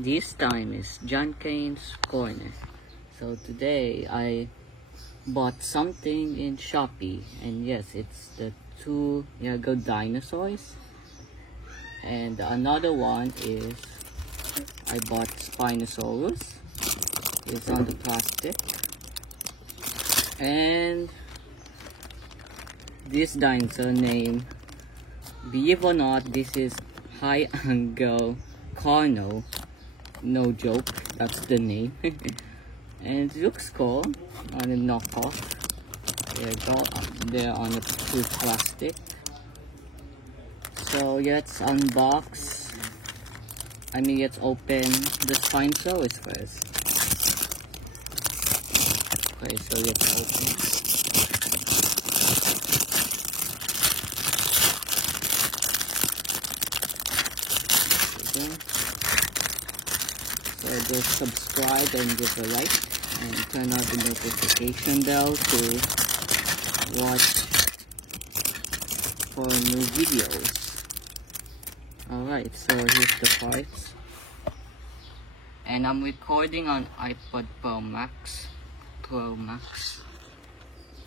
This time is John Kane's Corner. So today I bought something in Shopee, and yes, it's the two Lego dinosaurs. And another one is I bought Spinosaurus. It's on the plastic. And this dinosaur name, believe or not, this is High Angle Carno. No joke, that's the name. And it looks cool on a knockoff. There you go, they're on a two plastic. So let's unbox. Let's open the Spinosaurus first. Okay, so let's open. So just subscribe and give a like and turn on the notification bell to watch for new videos. Alright, so here's the parts. And I'm recording on iPod Pro Max.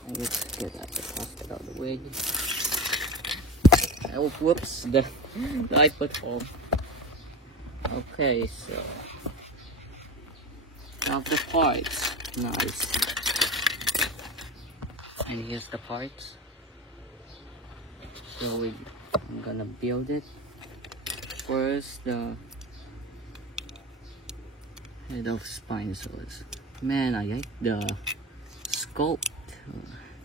Let's get the plastic out of the way. Oh, whoops, the iPod Pro. Okay, so have the parts. Nice. And here's the parts. So I'm gonna build it. First, the head of Spinosaurus. Man, I like the sculpt.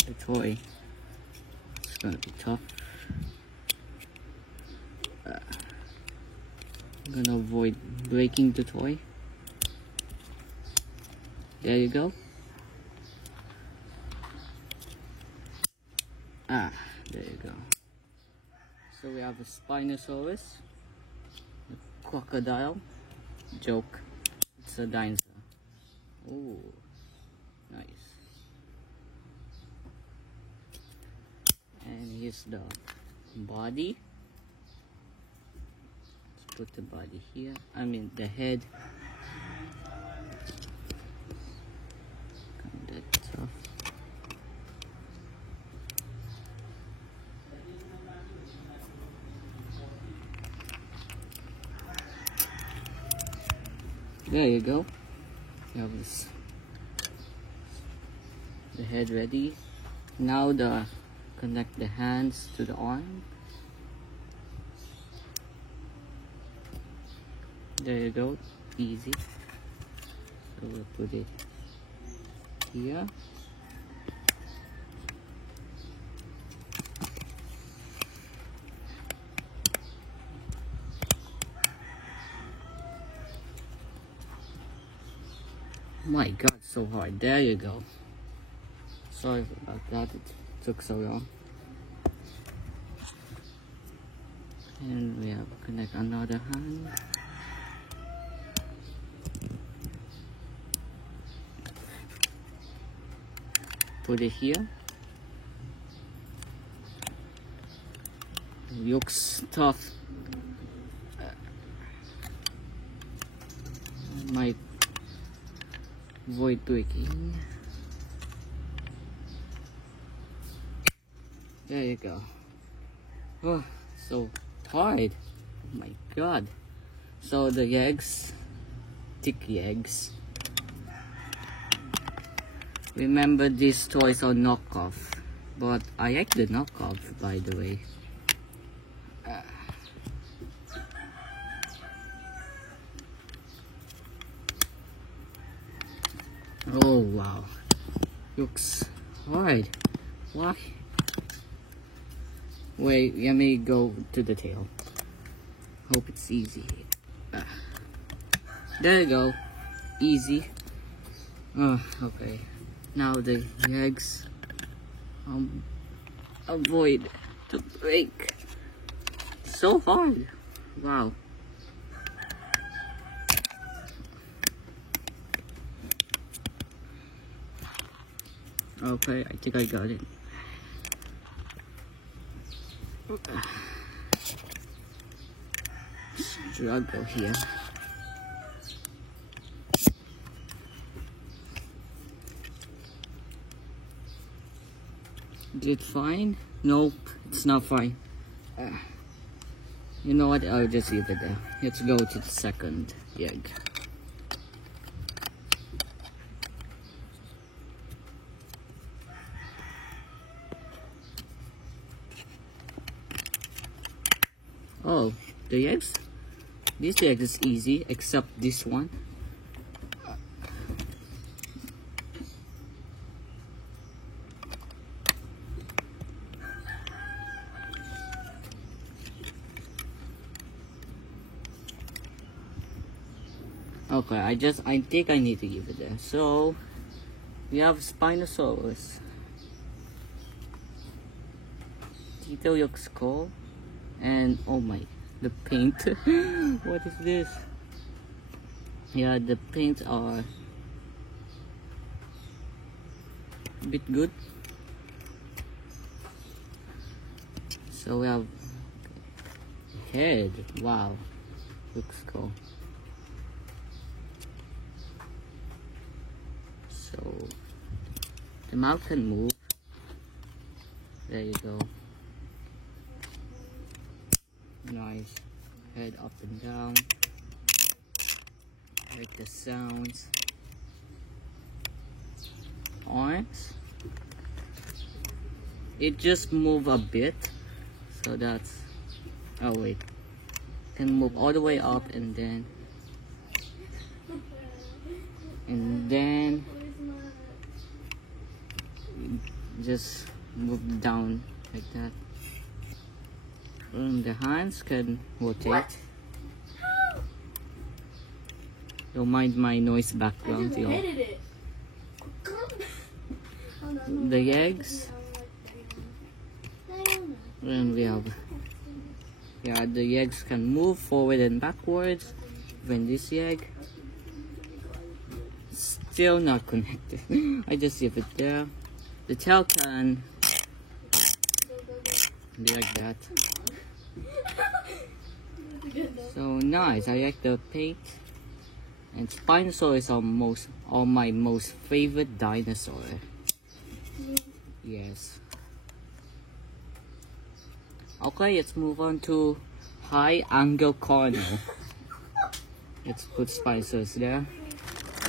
The toy. It's gonna be tough. I'm gonna avoid breaking the toy. There you go. There you go. So we have a Spinosaurus, a crocodile, joke, it's a dinosaur. Ooh, nice. And here's the body. Let's put the body here. The head. Kinda tough. There you go. You have the head ready. Now connect the hands to the arm. There you go. Easy. So we'll put it here. My God, so hard. There you go. Sorry about that, it took so long. And we have to connect another hand. Put it here. Looks tough. Might avoid breaking. There you go. Oh, so hard. Oh my God. So the eggs, thick eggs. Remember, these toys are knockoff, but I like the knockoff, by the way. Oh wow, looks hard. Why? Wait, let me go to the tail. Hope it's easy. There you go, easy. Okay. Now the legs. Avoid to break. So hard. Wow. Okay, I think I got it. Struggle here. Is it fine? Nope, it's not fine. You know what? I'll just leave it there. Let's go to the second egg. Oh, the eggs? This egg is easy, except this one. Okay, I think I need to leave it there. So, we have Spinosaurus. Tito looks cool. And, oh my, the paint. What is this? Yeah, the paints are a bit good. So we have head. Wow, looks cool. So the mouth can move. There you go. Nice. Head up and down. Like the sounds. Arms. It just move a bit. So that's, oh wait. Can move all the way up and then just move down like that. And the hands can rotate. Don't mind my noise background, y'all. The eggs. And we have, yeah, the eggs can move forward and backwards. Even this egg. Still not connected. I just leave it there. The tail can be like that. So nice. I like the paint. And Spinosaurus are my most favorite dinosaur. Yes. Okay, let's move on to high angle corner. Let's put Spinosaurus there.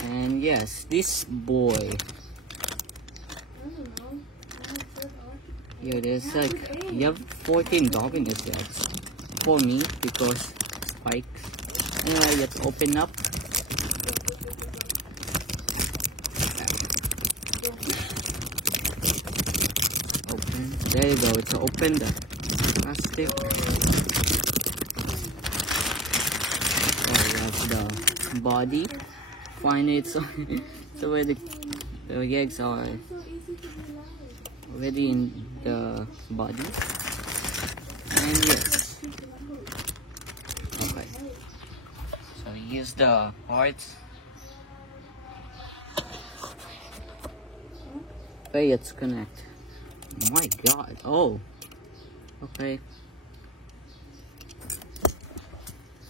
And yes, this boy. Yeah, there's like, you have 14 Darwinist eggs. For me, because spikes. Anyway, let's open up. Open. There you go, it's open the plastic. There you have the body. Finally, so where the eggs are already in the body. And yes. Okay. So use the parts. Okay, let's connect. Oh my god. Oh. Okay.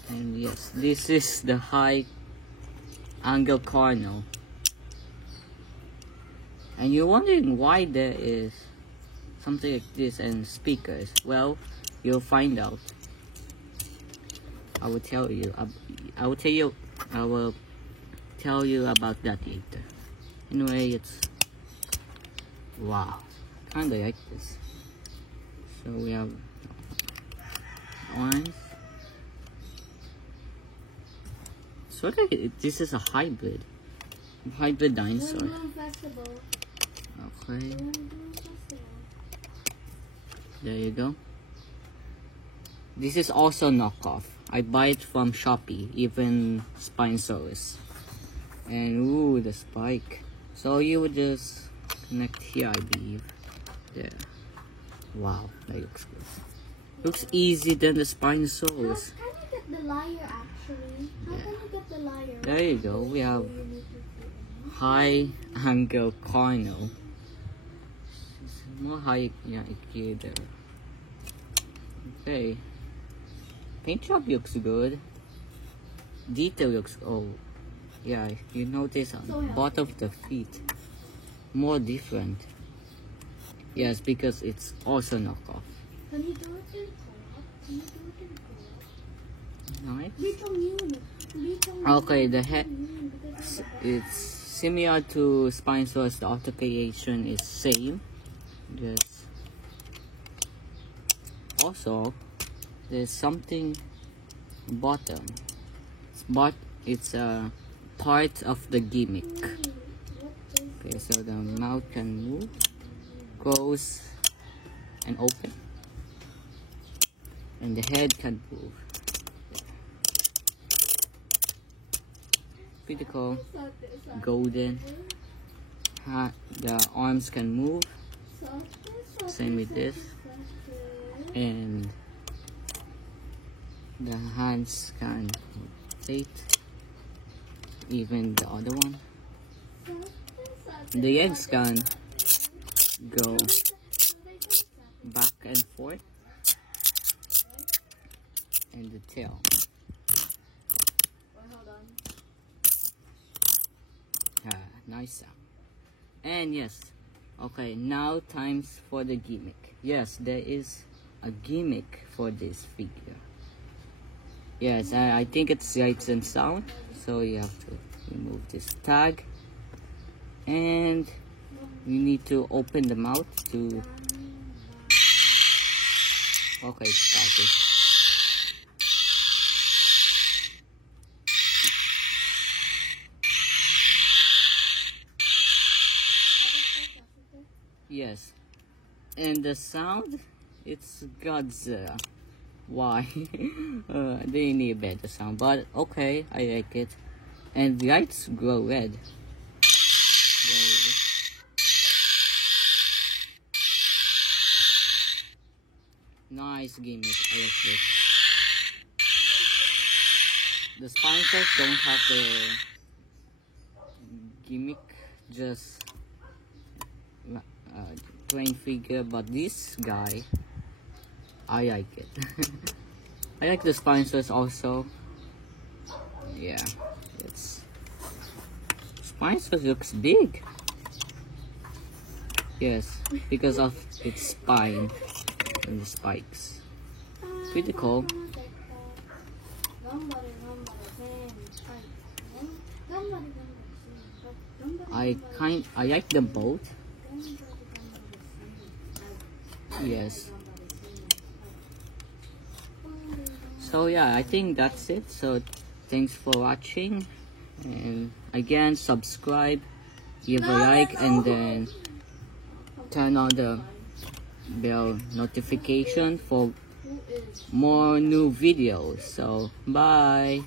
And yes, this is the high angle corner. And you're wondering why there is something like this and speakers. Well, you'll find out. I will tell you about that later. Anyway, it's wow, kinda like this. So we have orange. Sort of like this is a hybrid dinosaur. Okay. There you go. This is also knockoff. I buy it from Shopee, even Spinosaurus. And ooh, the spike. So you would just connect here, I believe. There. Wow, that looks good. Looks easier than the Spinosaurus. How can you get the lyre actually? How can you get the lyre? There you go. We have high angle corner. More high, yeah, here there. Okay. Paint job looks good. Detail looks, oh, yeah, you notice on the bottom of the feet. More different. Yes, because it's also knockoff. Can you do it in co-op? Can you do it in co-op? Nice. Little Okay, the head, it's similar to Spinosaurus. The auto creation is same. Just also there's something bottom, but it's a part of the gimmick. Okay, so the mouth can move, close and open, and the head can move. Pretty cool. Golden. The arms can move, same with this, and the hands can rotate, even the other one. The legs can go back and forth, and the tail. Nice sound. And yes, okay, now times for the gimmick. Yes, there is a gimmick for this figure. Yes, I think it's lights and sound, so you have to remove this tag, and you need to open the mouth to. Okay, it's started. Yes, and the sound, it's Godzilla. Why? They need better sound, but okay, I like it. And the lights glow red. Nice gimmick. Yes. The Spinosaurus don't have the gimmick, just plain figure, but this guy, I like it. I like the Spinosaurus also. Yeah, Spinosaurus looks big. Yes, because of its spine and the spikes. Pretty cool. I like the boat. Yes. So yeah, I think that's it. So thanks for watching, and again, subscribe, give a like, and then turn on the bell notification for more new videos. So bye.